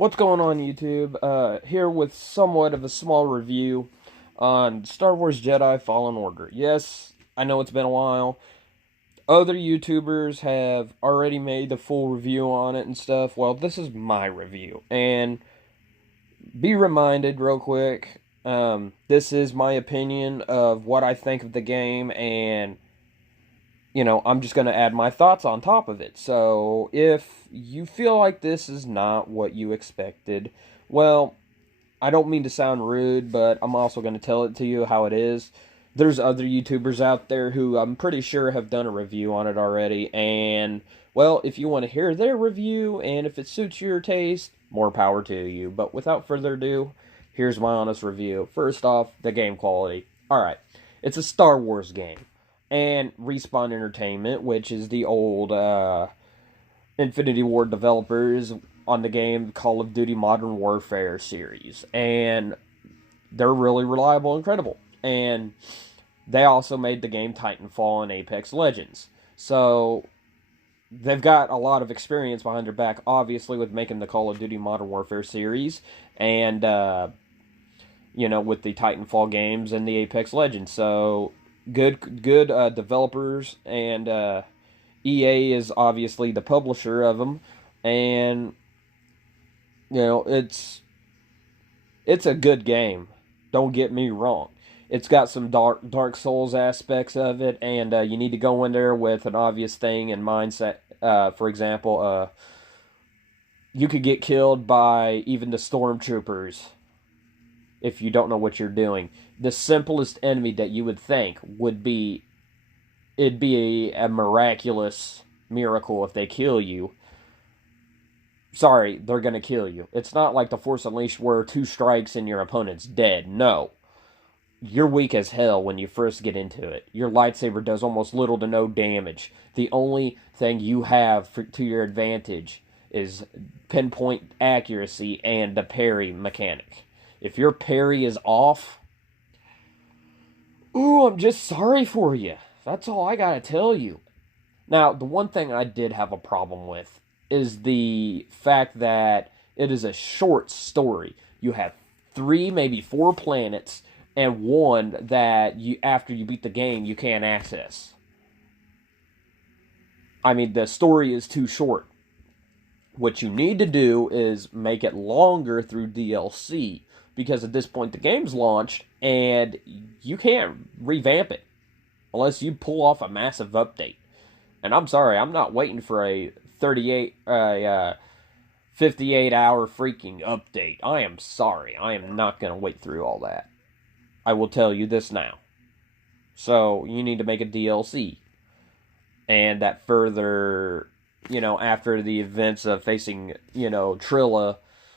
What's going on, YouTube? Here with somewhat of a small review on Star Wars Jedi Fallen Order. Yes, I know it's been a while. Other YouTubers have already made the full review on it and stuff. Well, this is my review. And be reminded real quick, this is my opinion of what I think of the game, and I'm just going to add my thoughts on top of it. So, if you feel like this is not what you expected, well, I don't mean to sound rude, but I'm also going to tell it to you how it is. There's other YouTubers out there who I'm pretty sure have done a review on it already, and, well, if you want to hear their review, and if it suits your taste, more power to you. But without further ado, here's my honest review. First off, the game quality. Alright, it's a Star Wars game. And Respawn Entertainment, which is the old Infinity Ward developers on the game Call of Duty Modern Warfare series. And they're really reliable and credible. And they also made the game Titanfall and Apex Legends. So they've got a lot of experience behind their back, obviously, with making the Call of Duty Modern Warfare series. And, with the Titanfall games and the Apex Legends. So good developers, and EA is obviously the publisher of them, and it's a good game. Don't get me wrong. It's got some Dark Souls aspects of it, and you need to go in there with an obvious thing in mindset. For example, you could get killed by even the stormtroopers if you don't know what you're doing. The simplest enemy that you would think it'd be a miraculous miracle if they kill you. Sorry, they're gonna kill you. It's not like the Force Unleashed where 2 strikes and your opponent's dead. No. You're weak as hell when you first get into it. Your lightsaber does almost little to no damage. The only thing you have to your advantage is pinpoint accuracy and the parry mechanic. If your parry is off, ooh, I'm just sorry for you. That's all I gotta tell you. Now, the one thing I did have a problem with is the fact that it is a short story. You have 3, maybe 4 planets, and one that after you beat the game, you can't access. I mean, the story is too short. What you need to do is make it longer through DLC, because at this point the game's launched, and you can't revamp it unless you pull off a massive update. And I'm sorry, I'm not waiting for a 58-hour freaking update. I am sorry, I am not going to wait through all that. I will tell you this now. So, you need to make a DLC. And that further, after the events of facing, Trilla,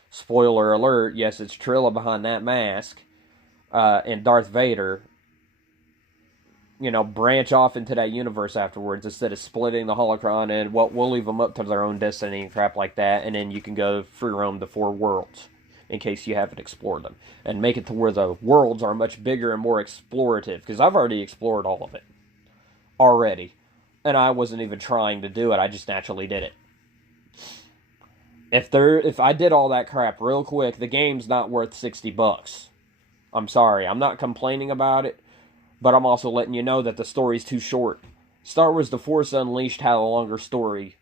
spoiler alert, yes, it's Trilla behind that mask, and Darth Vader, branch off into that universe afterwards instead of splitting the holocron, and we'll leave them up to their own destiny and crap like that, and then you can go free roam the 4 worlds in case you haven't explored them, and make it to where the worlds are much bigger and more explorative, because I've already explored all of it already, and I wasn't even trying to do it, I just naturally did it. If I did all that crap real quick, the game's not worth $60. I'm sorry, I'm not complaining about it, but I'm also letting you know that the story's too short. Star Wars The Force Unleashed had a longer story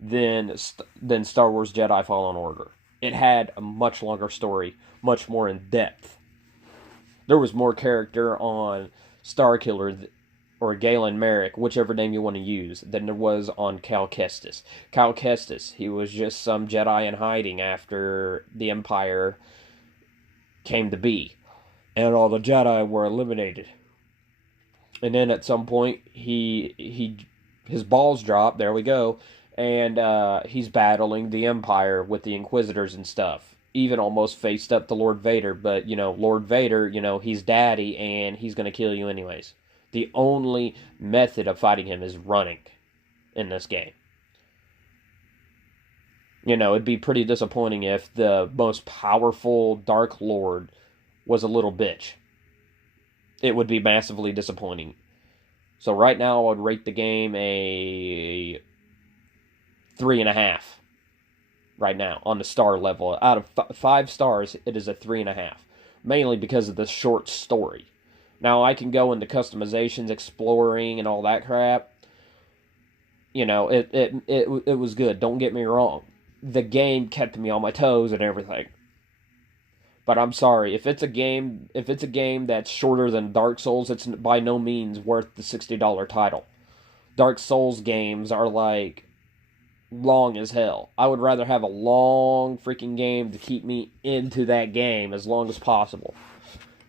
than Star Wars Jedi Fallen Order. It had a much longer story, much more in depth. There was more character on Starkiller, or Galen Merrick, whichever name you want to use, than there was on Cal Kestis. Cal Kestis, he was just some Jedi in hiding after the Empire came to be, and all the Jedi were eliminated. And then at some point, his balls drop, there we go, and he's battling the Empire with the Inquisitors and stuff. Even almost faced up to Lord Vader, but, Lord Vader, he's daddy, and he's going to kill you anyways. The only method of fighting him is running in this game. It'd be pretty disappointing if the most powerful Dark Lord was a little bitch. It would be massively disappointing. So right now, I would rate the game a 3.5. right now on the star level. Out of 5 stars, it is a 3.5, mainly because of the short story. Now I can go into customizations, exploring, and all that crap. You know, it was good. Don't get me wrong. The game kept me on my toes and everything. But I'm sorry, if it's a game that's shorter than Dark Souls, it's by no means worth the $60 title. Dark Souls games are like long as hell. I would rather have a long freaking game to keep me into that game as long as possible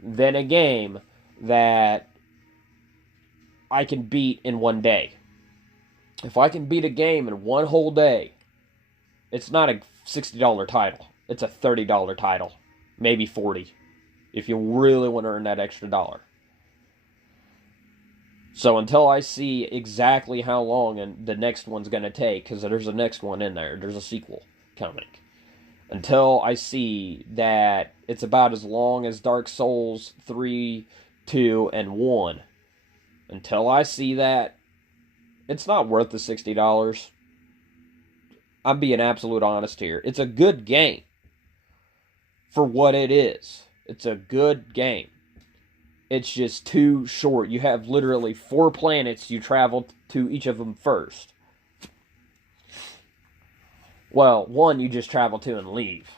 than a game that I can beat in one day. If I can beat a game in one whole day, it's not a $60 title. It's a $30 title. Maybe 40 if you really want to earn that extra dollar. So until I see exactly how long and the next one's going to take, because there's a next one in there, there's a sequel coming. Until I see that it's about as long as Dark Souls 3, 2, and 1, until I see that, it's not worth the $60. I'm being absolute honest here. It's a good game. For what it is. It's a good game. It's just too short. You have literally 4 planets you travel to each of them first. Well, one you just travel to and leave.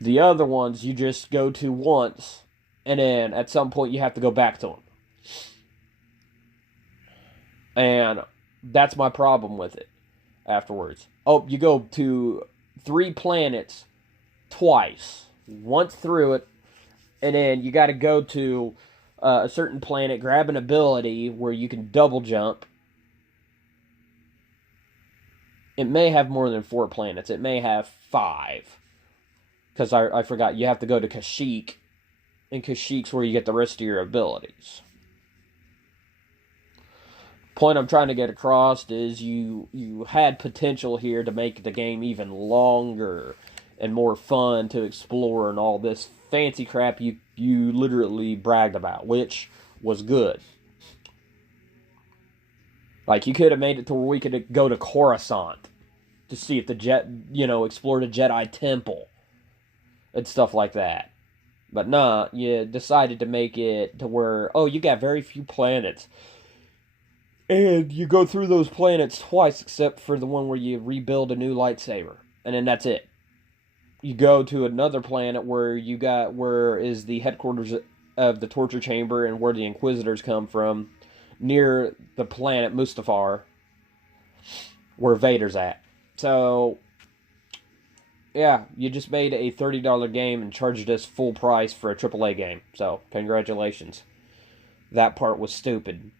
The other ones you just go to once, and then at some point you have to go back to them. And that's my problem with it afterwards. Oh, you go to 3 planets twice. Once through it, and then you got to go to a certain planet, grab an ability where you can double jump. It may have more than 4 planets. It may have 5. Because I forgot, you have to go to Kashyyyk, and Kashyyyk's where you get the rest of your abilities. Point I'm trying to get across is you had potential here to make the game even longer and more fun to explore and all this fancy crap you literally bragged about, which was good. Like, you could have made it to where we could go to Coruscant to see if explore the Jedi Temple and stuff like that. But nah, you decided to make it to where, oh, you got very few planets. And you go through those planets twice, except for the one where you rebuild a new lightsaber. And then that's it. You go to another planet where is the headquarters of the torture chamber and where the Inquisitors come from, near the planet Mustafar, where Vader's at. So, yeah, you just made a $30 game and charged us full price for a AAA game. So, congratulations. That part was stupid.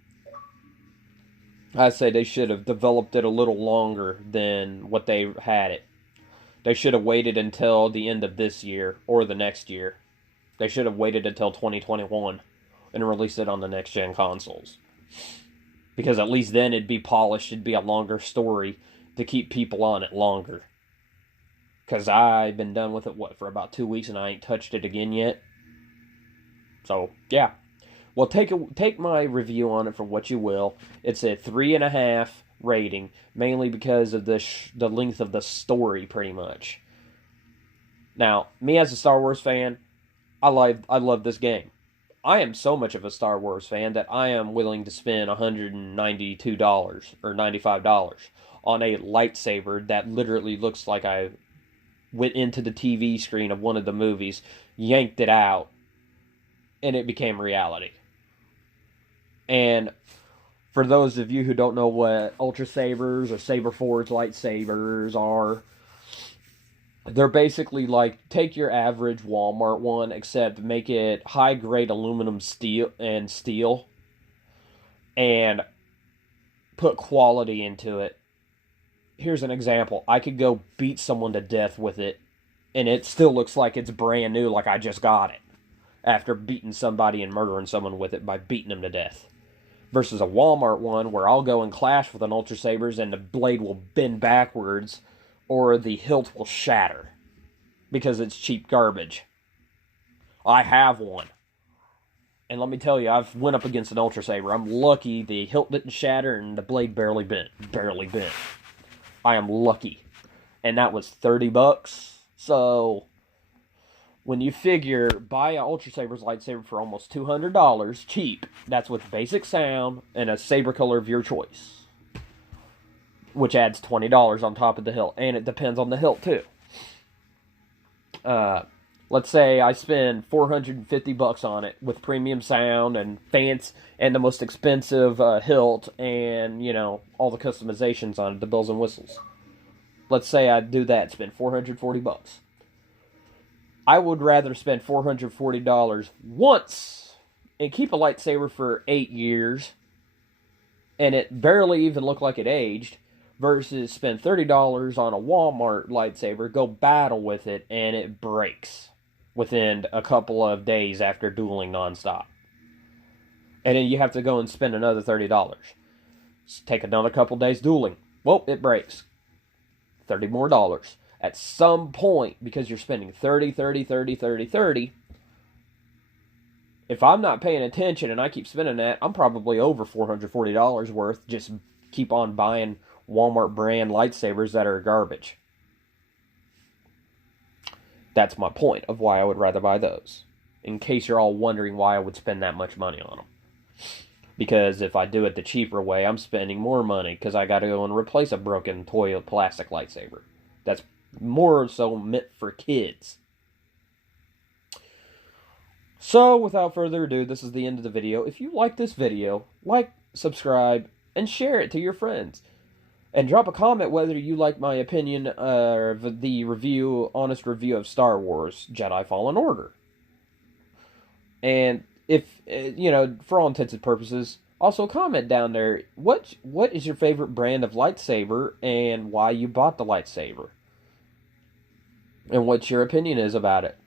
I say they should have developed it a little longer than what they had it. They should have waited until the end of this year or the next year. They should have waited until 2021 and released it on the next-gen consoles. Because at least then it'd be polished, it'd be a longer story to keep people on it longer. Because I've been done with it, for about 2 weeks and I ain't touched it again yet. So, yeah. Well, take my review on it for what you will. It's a 3.5 rating, mainly because of the length of the story, pretty much. Now, me as a Star Wars fan, I love this game. I am so much of a Star Wars fan that I am willing to spend $192 or $95 on a lightsaber that literally looks like I went into the TV screen of one of the movies, yanked it out, and it became reality. And for those of you who don't know what Ultra Sabers or Saber Forge lightsabers are, they're basically like, take your average Walmart one, except make it high-grade aluminum steel, and put quality into it. Here's an example. I could go beat someone to death with it, and it still looks like it's brand new, like I just got it, after beating somebody and murdering someone with it by beating them to death. Versus a Walmart one where I'll go and clash with an Ultra Sabers and the blade will bend backwards or the hilt will shatter because it's cheap garbage. I have one. And let me tell you, I've went up against an Ultra Saber. I'm lucky the hilt didn't shatter and the blade barely bent. I am lucky. And that was $30. So when you figure buy an Ultra Saber's lightsaber for almost $200, cheap, that's with basic sound and a saber color of your choice, which adds $20 on top of the hilt, and it depends on the hilt too. Let's say I spend $450 on it with premium sound and fans and the most expensive hilt, and all the customizations on it, the bells and whistles. Let's say I do that, spend $440. I would rather spend $440 once and keep a lightsaber for 8 years and it barely even look like it aged, versus spend $30 on a Walmart lightsaber, go battle with it, and it breaks within a couple of days after dueling nonstop. And then you have to go and spend another $30. Take another couple days dueling. Well, it breaks. $30 more. At some point, because you're spending 30, 30, 30, 30, 30, if I'm not paying attention and I keep spending that, I'm probably over $440 worth. Just keep on buying Walmart brand lightsabers that are garbage. That's my point of why I would rather buy those. In case you're all wondering why I would spend that much money on them. Because if I do it the cheaper way, I'm spending more money because I got to go and replace a broken toy plastic lightsaber. That's more so meant for kids. So, without further ado, this is the end of the video. If you like this video, like, subscribe, and share it to your friends. And drop a comment whether you like my opinion of the honest review of Star Wars Jedi Fallen Order. And if, for all intents and purposes, also comment down there, what is your favorite brand of lightsaber and why you bought the lightsaber? And what your opinion is about it.